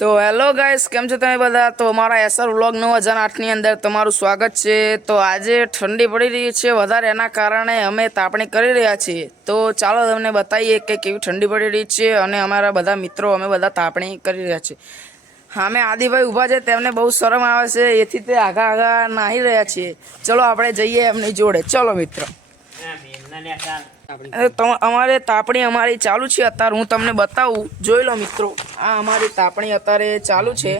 તો hello guys, કેમ છો તમે બધા? તો અમારા એસઆર વ્લોગ નવ હજાર આઠની અંદર તમારું સ્વાગત છે. તો આજે ઠંડી પડી રહી છે વધારે, એના કારણે અમે તાપણી કરી રહ્યા છીએ. તો ચાલો તમને બતાવીએ કે કેવી ઠંડી પડી રહી છે અને અમારા બધા મિત્રો અમે બધા તાપણી કરી રહ્યા છીએ. હા, અમે આદિભાઈ ઊભા છે, તેમને બહુ શરમ આવે છે, એથી તે આગા આગા નાહી રહ્યા છીએ. ચલો, આપણે જઈએ એમની જોડે. ચલો, મિત્રો. અમારે તાપણી અમારી ચાલુ છે અત્યારે હું તમને બતાવું. જોઈ લો મિત્રો આ અમારી તાપણી અત્યારે ચાલુ છે.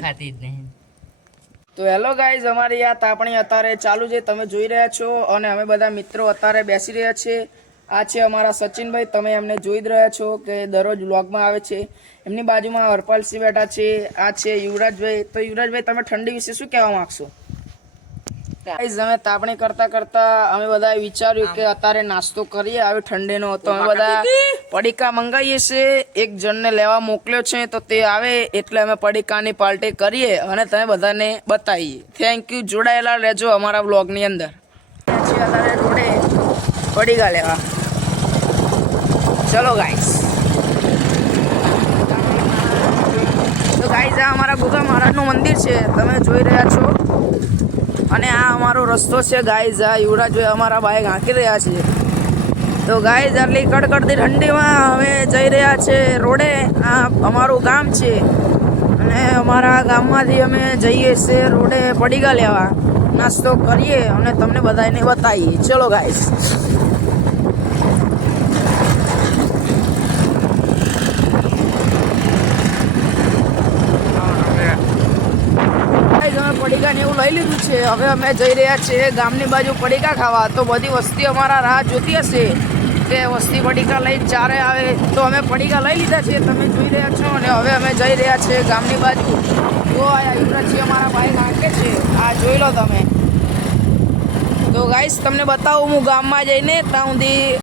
તો હેલો ગાઈઝ અમારી આ તાપણી અત્યારે ચાલુ છે તમે જોઈ રહ્યા છો અને અમે બધા મિત્રો અત્યારે બેસી રહ્યા છે. આ છે અમારા સચિનભાઈ તમે એમને જોઈ જ રહ્યા છો કે દરરોજ વ્લોગમાં આવે છે. એમની બાજુમાં હરપાલસિંહ બેઠા છે આ છે યુવરાજભાઈ. તો યુવરાજભાઈ તમે ઠંડી વિશે શું કહેવા માંગશો? અમે તાપણી કરતા કરતા અમે બધા વિચાર્યું કે અત્યારે નાસ્તો કરીએ. આવી ઠંડીનો તો અમે બધા પડીકા મંગાવીએ છીએ. એક જણને લેવા મોકલ્યો છે તો તે આવે એટલે અમે પડીકાની પાર્ટી કરીએ અને તમે બધાને બતાવીએ. થેન્ક યુ જોડાયેલા રહેજો અમારા બ્લોગની અંદર. અત્યારે જોડે પડીકા લેવા. ચલો ગાઈસ તો ગાઈઝ આ અમારા ગુગા મહારાજનું મંદિર છે. તમે જોઈ રહ્યા છો. અને આ અમારો રસ્તો છે ગાઈઝ આ યુવરાજભાઈ અમારા બાઈક હાંકી રહ્યા છે. તો ગાઈઝ આટલી કડકડતી ઠંડીમાં અમે જઈ રહ્યા છે રોડે. આ અમારું ગામ છે. અને અમારા ગામમાંથી અમે જઈએ છીએ રોડે પડીગા લેવા. નાસ્તો કરીએ અને તમને બધાને બતાવીએ. ચલો ગાઈઝ ગાઈઝ અમે પડીકા ને એવું લઈ લીધું છે. હવે અમે જઈ રહ્યા છીએ ગામની બાજુ પડીકા ખાવા. તો બધી વસ્તી અમારા રાહ જોતી હશે કે વસ્તી પડીકા લઈ ચારે આવે. તો અમે પડીકા લઈ લીધા છે, તમે જોઈ રહ્યા છો. અને હવે અમે જઈ રહ્યા છીએ ગામની બાજુ. જો આ યુવરાજજી અમારા ભાઈ નાખે છે. આ જોઈ લો તમે. તો ગાઈસ, તમને બતાવું હું ગામમાં જઈને ત્યાં સુધી